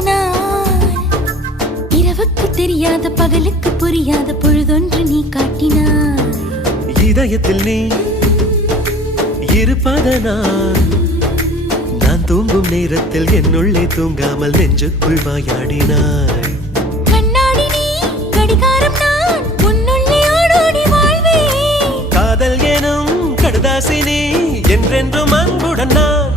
நாள் இரவுக்கு தெரியாத பகலுக்கு புரியாத பொழுதொன்று நீ காட்டினாய் இதயத்தில் நீ இருப்பதனால் நான் தூங்கும் நேரத்தில் என்னுள்ளே தூங்காமல் நெஞ்சுக்குள் வாயாடினாய் கண்ணாடி நீ கடிகாரம் நான் உன்னுள்ளே ஓடோடி வாழ்வே காதல் எனும் கடுதாசி நீ என்றென்றும் அன்புடன் நான்